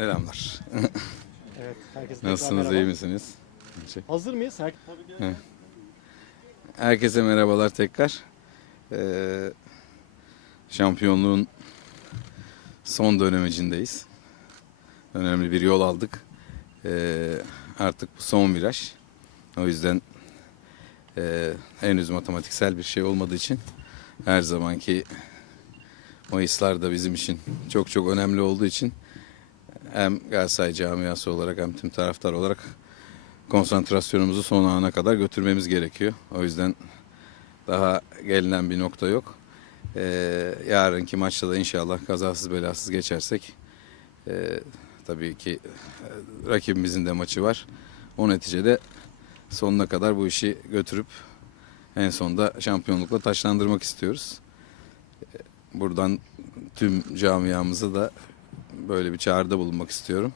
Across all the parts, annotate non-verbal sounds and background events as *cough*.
Selamlar. Evet, herkese Nasılsınız, iyi misiniz? Şey- Hazır mıyız? Her... Herkese merhabalar tekrar. Ee, şampiyonluğun son dönemecindeyiz. Önemli bir yol aldık. Ee, artık bu son viraj. O yüzden e, henüz matematiksel bir şey olmadığı için her zamanki Mayıslar da bizim için çok çok önemli olduğu için hem Galatasaray camiası olarak hem tüm taraftar olarak konsantrasyonumuzu son ana kadar götürmemiz gerekiyor. O yüzden daha gelinen bir nokta yok. Ee, yarınki maçta da inşallah kazasız belasız geçersek e, tabii ki e, rakibimizin de maçı var. O neticede sonuna kadar bu işi götürüp en sonunda şampiyonlukla taşlandırmak istiyoruz. Ee, Buradan tüm camiamıza da böyle bir çağrıda bulunmak istiyorum.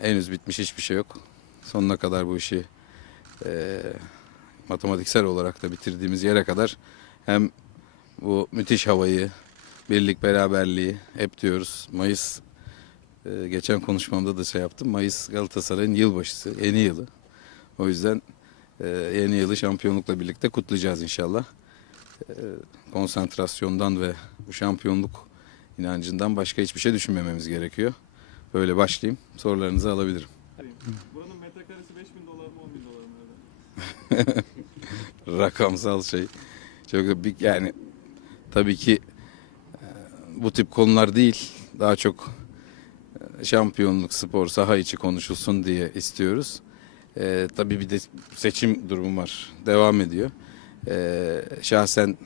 Henüz bitmiş hiçbir şey yok sonuna kadar bu işi e, matematiksel olarak da bitirdiğimiz yere kadar hem bu müthiş havayı, birlik beraberliği hep diyoruz. Mayıs e, geçen konuşmamda da şey yaptım. Mayıs Galatasaray'ın yılbaşısı, yeni yılı. O yüzden e, yeni yılı şampiyonlukla birlikte kutlayacağız inşallah. E, konsantrasyondan ve bu şampiyonluk inancından başka hiçbir şey düşünmememiz gerekiyor. Böyle başlayayım. Sorularınızı alabilirim. Buranın metrekaresi 5000 dolar mı 10 bin dolar mı öyle? *laughs* rakamsal şey. Çok bir yani tabii ki e, bu tip konular değil. Daha çok e, şampiyonluk, spor, saha içi konuşulsun diye istiyoruz. E, tabii bir de seçim durumu var. Devam ediyor. E, şahsen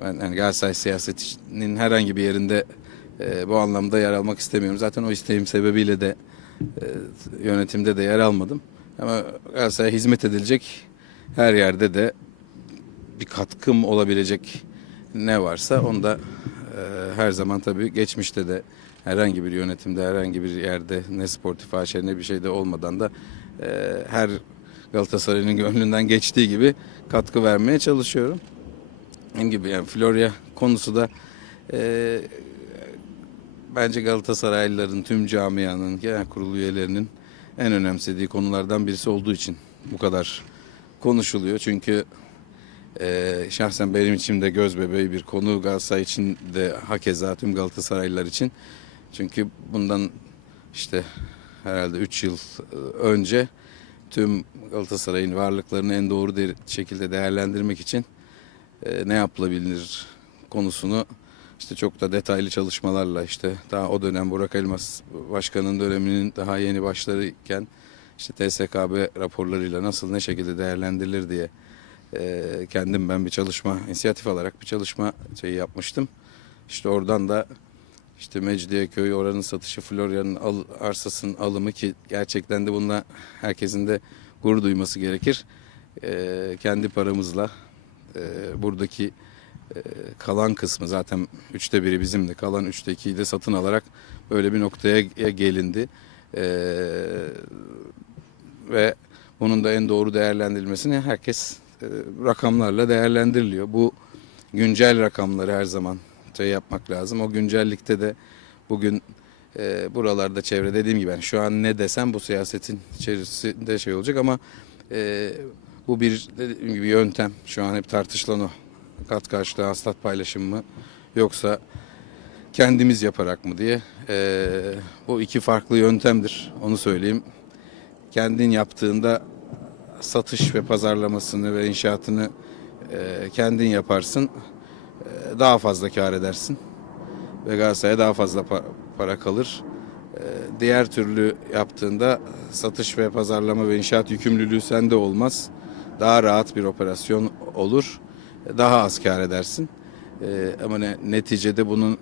ben yani Galatasaray siyasetinin herhangi bir yerinde e, bu anlamda yer almak istemiyorum. Zaten o isteğim sebebiyle de e, yönetimde de yer almadım. Ama Galatasaray'a hizmet edilecek her yerde de bir katkım olabilecek ne varsa onda e, her zaman tabii geçmişte de herhangi bir yönetimde herhangi bir yerde ne sportif haşer ne bir şeyde olmadan da e, her Galatasaray'ın gönlünden geçtiği gibi katkı vermeye çalışıyorum. Dediğim gibi yani Florya konusu da e, bence Galatasaraylıların tüm camianın genel kurulu üyelerinin en önemsediği konulardan birisi olduğu için bu kadar konuşuluyor. Çünkü e, şahsen benim için de göz bebeği bir konu Galatasaray için de hakeza tüm Galatasaraylılar için. Çünkü bundan işte herhalde 3 yıl e, önce tüm Galatasaray'ın varlıklarını en doğru de- şekilde değerlendirmek için e, ne yapılabilir konusunu işte çok da detaylı çalışmalarla işte daha o dönem Burak Elmas Başkan'ın döneminin daha yeni başlarıyken işte TSKB raporlarıyla nasıl ne şekilde değerlendirilir diye e, kendim ben bir çalışma inisiyatif alarak bir çalışma şeyi yapmıştım. İşte oradan da işte Mecidiyeköy oranın satışı Florya'nın al, arsasının alımı ki gerçekten de bununla herkesin de gurur duyması gerekir. E, kendi paramızla e, buradaki e, kalan kısmı zaten üçte biri bizimdi. Kalan üçte ikiyi de satın alarak böyle bir noktaya gelindi. E, ve bunun da en doğru değerlendirilmesini herkes e, rakamlarla değerlendiriliyor. Bu güncel rakamları her zaman şey yapmak lazım. O güncellikte de bugün e, buralarda çevre dediğim gibi yani şu an ne desem bu siyasetin içerisinde şey olacak ama e, bu bir dediğim gibi yöntem. Şu an hep tartışılan o. Kat karşılığı hastat paylaşımı mı yoksa kendimiz yaparak mı diye. E, bu iki farklı yöntemdir. Onu söyleyeyim. Kendin yaptığında satış ve pazarlamasını ve inşaatını e, kendin yaparsın. E, daha fazla kar edersin. Ve Galatasaray'a daha fazla pa- para kalır. E, diğer türlü yaptığında satış ve pazarlama ve inşaat yükümlülüğü sende olmaz. Daha rahat bir operasyon olur. Daha az kar edersin. E, ama ne, neticede bunun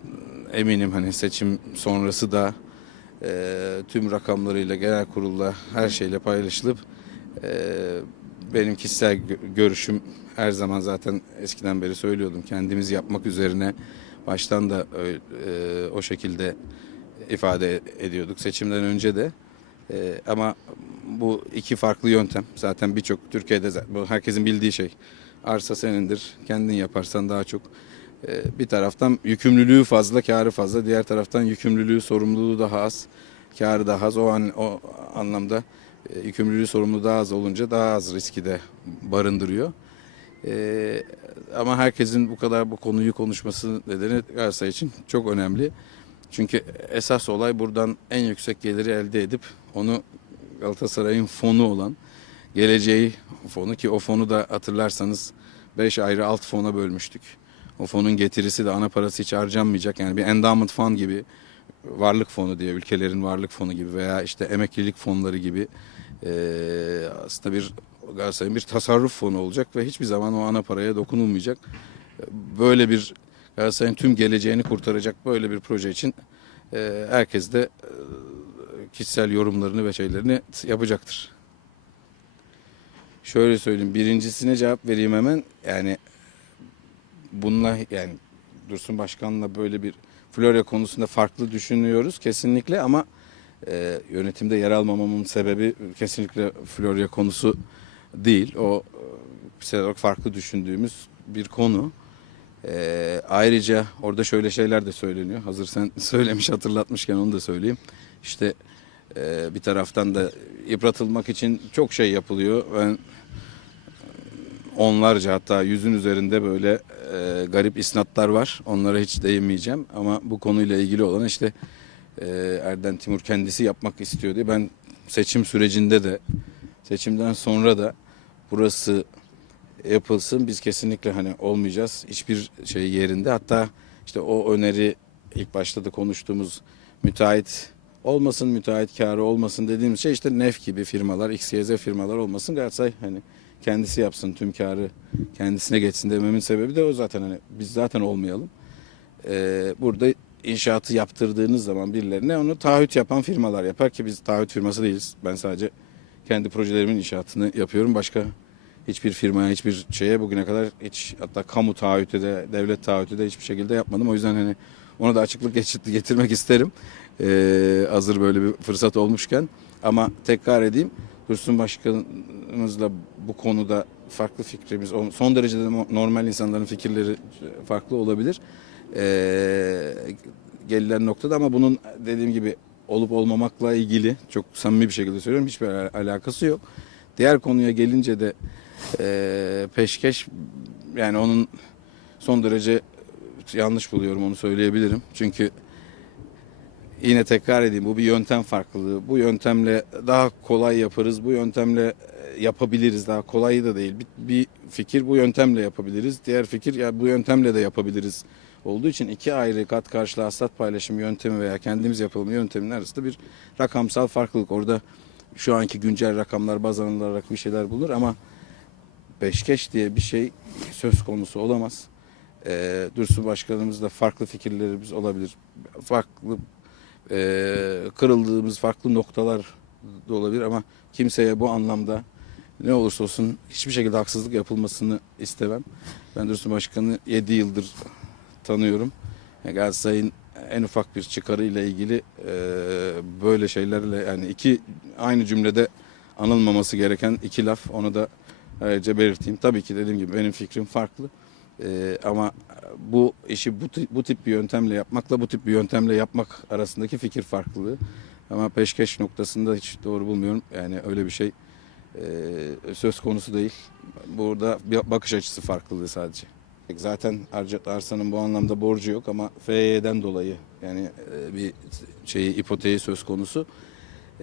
eminim hani seçim sonrası da e, tüm rakamlarıyla genel kurulla her şeyle paylaşılıp e, benim kişisel gö- görüşüm her zaman zaten eskiden beri söylüyordum kendimiz yapmak üzerine baştan da e, o şekilde ifade ediyorduk seçimden önce de E, ama bu iki farklı yöntem zaten birçok Türkiye'de bu herkesin bildiği şey arsa senindir kendin yaparsan daha çok e, bir taraftan yükümlülüğü fazla karı fazla diğer taraftan yükümlülüğü sorumluluğu daha az karı daha az. O, an, o anlamda e, yükümlülüğü sorumlu daha az olunca daha az riski de barındırıyor. E, ama herkesin bu kadar bu konuyu konuşması nedeni Galatasaray için çok önemli. Çünkü esas olay buradan en yüksek geliri elde edip onu Galatasaray'ın fonu olan geleceği fonu ki o fonu da hatırlarsanız 5 ayrı alt fona bölmüştük. O fonun getirisi de ana parası hiç harcanmayacak. Yani bir endowment fund gibi varlık fonu diye ülkelerin varlık fonu gibi veya işte emeklilik fonları gibi eee, aslında bir Galatasaray'ın bir tasarruf fonu olacak ve hiçbir zaman o ana paraya dokunulmayacak. Böyle bir Galatasaray'ın tüm geleceğini kurtaracak böyle bir proje için eee, herkes de eee, kişisel yorumlarını ve şeylerini yapacaktır. Şöyle söyleyeyim. Birincisine cevap vereyim hemen. Yani bununla yani Dursun Başkan'la böyle bir Florya konusunda farklı düşünüyoruz kesinlikle ama e, yönetimde yer almamamın sebebi kesinlikle Florya konusu değil. O e, bir olarak farklı düşündüğümüz bir konu. E, ayrıca orada şöyle şeyler de söyleniyor. Hazır sen *laughs* söylemiş hatırlatmışken onu da söyleyeyim. İşte e, bir taraftan da yıpratılmak için çok şey yapılıyor. Ben onlarca hatta yüzün üzerinde böyle e, garip isnatlar var. Onlara hiç değinmeyeceğim ama bu konuyla ilgili olan işte e, Erden Timur kendisi yapmak istiyor diye ben seçim sürecinde de seçimden sonra da burası yapılsın biz kesinlikle hani olmayacağız hiçbir şey yerinde hatta işte o öneri ilk başta da konuştuğumuz müteahhit olmasın müteahhit karı olmasın dediğimiz şey işte nef gibi firmalar XYZ firmalar olmasın Galatasaray hani kendisi yapsın tüm karı kendisine geçsin dememin sebebi de o zaten hani biz zaten olmayalım. Ee, burada inşaatı yaptırdığınız zaman birilerine onu taahhüt yapan firmalar yapar ki biz taahhüt firması değiliz. Ben sadece kendi projelerimin inşaatını yapıyorum. Başka hiçbir firmaya, hiçbir şeye bugüne kadar hiç hatta kamu taahhütü de, devlet taahhütü de hiçbir şekilde yapmadım. O yüzden hani ona da açıklık getirmek isterim. Ee, hazır böyle bir fırsat olmuşken. Ama tekrar edeyim. Dursun Başkanımızla bu konuda farklı fikrimiz, son derece de mo- normal insanların fikirleri farklı olabilir. Ee, gelinen noktada ama bunun dediğim gibi olup olmamakla ilgili çok samimi bir şekilde söylüyorum hiçbir al- alakası yok. Diğer konuya gelince de e, peşkeş yani onun son derece yanlış buluyorum onu söyleyebilirim. Çünkü yine tekrar edeyim bu bir yöntem farklılığı. Bu yöntemle daha kolay yaparız. Bu yöntemle yapabiliriz. Daha kolayı da değil. Bir, bir fikir bu yöntemle yapabiliriz. Diğer fikir ya bu yöntemle de yapabiliriz olduğu için iki ayrı kat karşılığı hastat paylaşım yöntemi veya kendimiz yapalım yöntemin arasında bir rakamsal farklılık. Orada şu anki güncel rakamlar baz alınarak bir şeyler bulunur ama peşkeş diye bir şey söz konusu olamaz. Ee, Dursun Başkanımız da farklı fikirlerimiz olabilir. Farklı e, kırıldığımız farklı noktalar da olabilir ama kimseye bu anlamda ne olursa olsun hiçbir şekilde haksızlık yapılmasını istemem. Ben Dursun Başkan'ı 7 yıldır tanıyorum. Yani Galatasaray'ın en ufak bir çıkarıyla ilgili e, böyle şeylerle yani iki aynı cümlede anılmaması gereken iki laf onu da ayrıca belirteyim. Tabii ki dediğim gibi benim fikrim farklı. E, ama bu işi bu, bu tip bir yöntemle yapmakla bu tip bir yöntemle yapmak arasındaki fikir farklılığı. Ama peşkeş noktasında hiç doğru bulmuyorum. Yani öyle bir şey e, söz konusu değil. Burada bir bakış açısı farklılığı sadece. Zaten Arslan'ın bu anlamda borcu yok ama FY'den dolayı yani e, bir şeyi ipoteği söz konusu.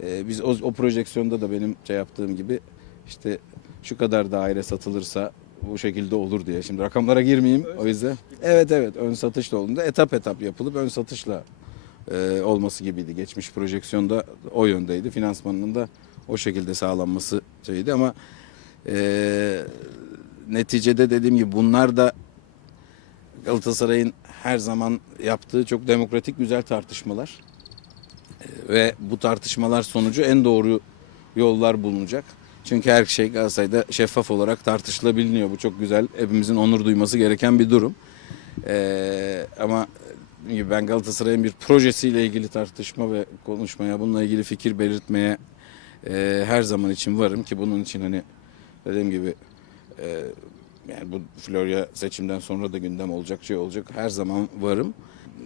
E, Biz o, o projeksiyonda da benim şey yaptığım gibi işte şu kadar daire satılırsa bu şekilde olur diye. Şimdi rakamlara girmeyeyim o yüzden. Evet evet ön satışla olduğunda etap etap yapılıp ön satışla e, olması gibiydi. Geçmiş projeksiyonda o yöndeydi. Finansmanının da o şekilde sağlanması şeydi ama e, neticede dediğim gibi bunlar da Galatasaray'ın her zaman yaptığı çok demokratik güzel tartışmalar. E, Ve bu tartışmalar sonucu en doğru yollar bulunacak. Çünkü her şey Galatasaray'da şeffaf olarak tartışılabiliyor. Bu çok güzel. Hepimizin onur duyması gereken bir durum. E, ama gibi ben Galatasaray'ın bir projesiyle ilgili tartışma ve konuşmaya, bununla ilgili fikir belirtmeye e, her zaman için varım ki bunun için hani dediğim gibi e, yani bu Florya seçimden sonra da gündem olacak şey olacak. Her zaman varım.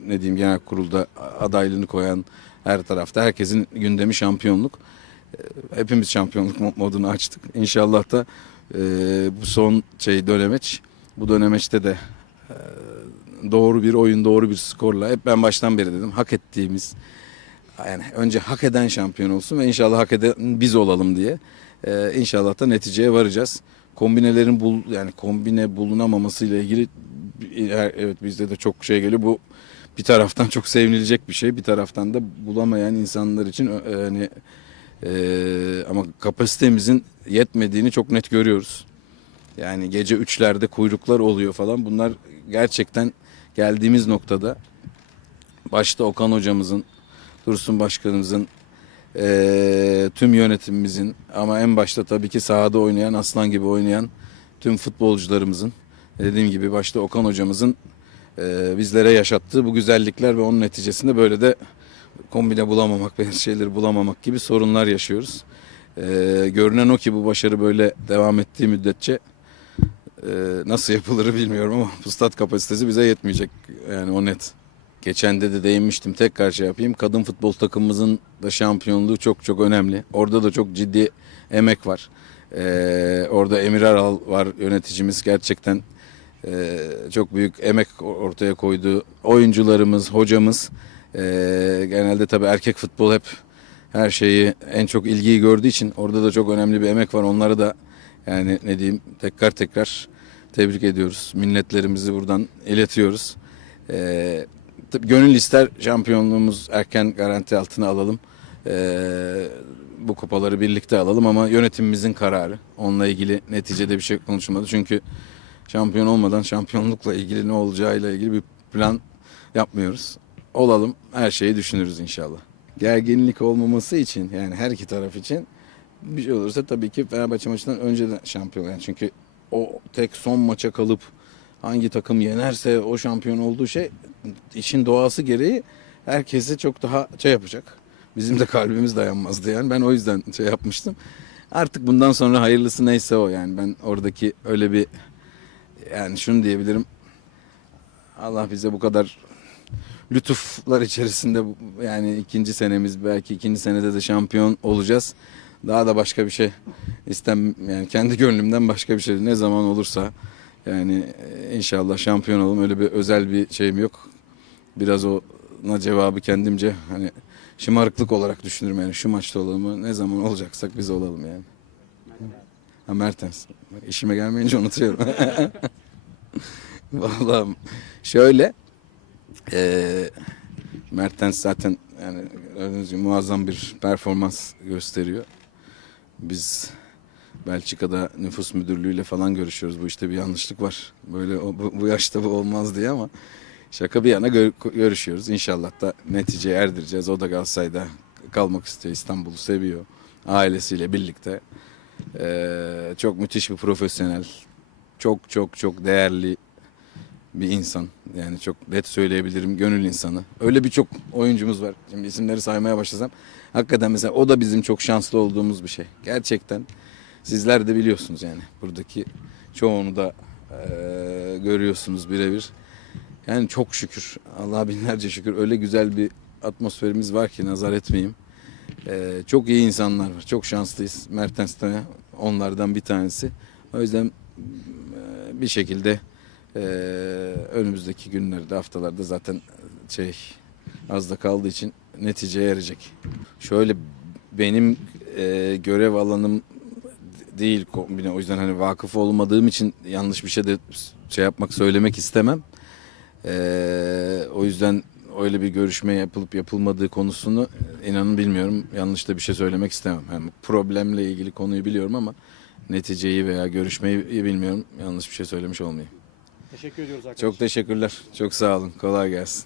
Ne diyeyim genel kurulda adaylığını koyan her tarafta herkesin gündemi şampiyonluk. Ee, Hepimiz şampiyonluk mo- modunu açtık. İnşallah da e, bu son şey dönemeç bu dönemeçte de e, doğru bir oyun, doğru bir skorla hep ben baştan beri dedim hak ettiğimiz yani önce hak eden şampiyon olsun ve inşallah hak eden biz olalım diye. Ee, inşallah da neticeye varacağız. Kombinelerin bul yani kombine bulunamaması ile ilgili her- evet bizde de çok şey geliyor. Bu bir taraftan çok sevinilecek bir şey, bir taraftan da bulamayan insanlar için yani e, ama kapasitemizin yetmediğini çok net görüyoruz. Yani gece üçlerde kuyruklar oluyor falan. Bunlar gerçekten geldiğimiz noktada başta Okan hocamızın, Dursun başkanımızın, eee, tüm yönetimimizin ama en başta tabii ki sahada oynayan, aslan gibi oynayan tüm futbolcularımızın, dediğim gibi başta Okan hocamızın eee, bizlere yaşattığı bu güzellikler ve onun neticesinde böyle de kombine bulamamak, benzer şeyleri bulamamak gibi sorunlar yaşıyoruz. Eee, görünen o ki bu başarı böyle devam ettiği müddetçe eee, nasıl yapılır bilmiyorum ama *laughs* bu stat kapasitesi bize yetmeyecek yani o net. Geçen de de değinmiştim tekrar şey yapayım. Kadın futbol takımımızın da şampiyonluğu çok çok önemli. Orada da çok ciddi emek var. Ee, orada Emir Aral var yöneticimiz gerçekten e, çok büyük emek ortaya koydu. Oyuncularımız, hocamız e, genelde tabii erkek futbol hep her şeyi en çok ilgiyi gördüğü için orada da çok önemli bir emek var. Onları da yani ne diyeyim tekrar tekrar tebrik ediyoruz. Minnetlerimizi buradan iletiyoruz. Ee, tabii gönül ister şampiyonluğumuz erken garanti altına alalım. Ee, bu kupaları birlikte alalım ama yönetimimizin kararı. Onunla ilgili neticede bir şey konuşulmadı. Çünkü şampiyon olmadan şampiyonlukla ilgili ne olacağıyla ilgili bir plan yapmıyoruz. Olalım her şeyi düşünürüz inşallah. Gerginlik olmaması için yani her iki taraf için bir şey olursa tabii ki Fenerbahçe maçından önce de şampiyon. Yani çünkü o tek son maça kalıp hangi takım yenerse o şampiyon olduğu şey işin doğası gereği herkesi çok daha şey yapacak. Bizim de kalbimiz dayanmazdı yani. Ben o yüzden şey yapmıştım. Artık bundan sonra hayırlısı neyse o yani. Ben oradaki öyle bir yani şunu diyebilirim. Allah bize bu kadar lütuflar içerisinde yani ikinci senemiz belki ikinci senede de şampiyon olacağız. Daha da başka bir şey istem yani kendi gönlümden başka bir şey ne zaman olursa yani e, inşallah şampiyon olalım. Öyle bir özel bir şeyim yok. Biraz ona cevabı kendimce hani şımarıklık olarak düşünürüm yani şu maçta olalım ne zaman olacaksak biz olalım yani. Ha Mertens. Bak, işime gelmeyince unutuyorum. *laughs* Vallahi şöyle eee Mertens zaten yani gördüğünüz gibi muazzam bir performans gösteriyor. Biz Belçika'da nüfus müdürlüğüyle falan görüşüyoruz. Bu işte bir yanlışlık var. Böyle o- bu, bu yaşta bu olmaz diye ama şaka bir yana gör- görüşüyoruz. İnşallah da neticeye erdireceğiz. O da Galatasaray'da kalmak istiyor. İstanbul'u seviyor. Ailesiyle birlikte. Ee, çok müthiş bir profesyonel. Çok çok çok değerli bir insan. Yani çok net söyleyebilirim. Gönül insanı. Öyle birçok oyuncumuz var. Şimdi isimleri saymaya başlasam. Hakikaten mesela o da bizim çok şanslı olduğumuz bir şey. Gerçekten sizler de biliyorsunuz yani. Buradaki çoğunu da eee, görüyorsunuz birebir. Yani çok şükür. Allah'a binlerce şükür. Öyle güzel bir atmosferimiz var ki nazar etmeyeyim. Eee, çok iyi insanlar var. Çok şanslıyız. Mertens de onlardan bir tanesi. O yüzden eee, bir şekilde eee, önümüzdeki günlerde, haftalarda zaten şey az da kaldığı için neticeye erecek. Şöyle benim eee, görev alanım değil kombine. O yüzden hani vakıf olmadığım için yanlış bir şey de şey yapmak söylemek istemem. Ee, o yüzden öyle bir görüşme yapılıp yapılmadığı konusunu e, inanın bilmiyorum. Yanlış da bir şey söylemek istemem. Yani problemle ilgili konuyu biliyorum ama neticeyi veya görüşmeyi bilmiyorum. Yanlış bir şey söylemiş olmayayım. Teşekkür ediyoruz arkadaşlar. Çok teşekkürler. Çok sağ olun. Kolay gelsin.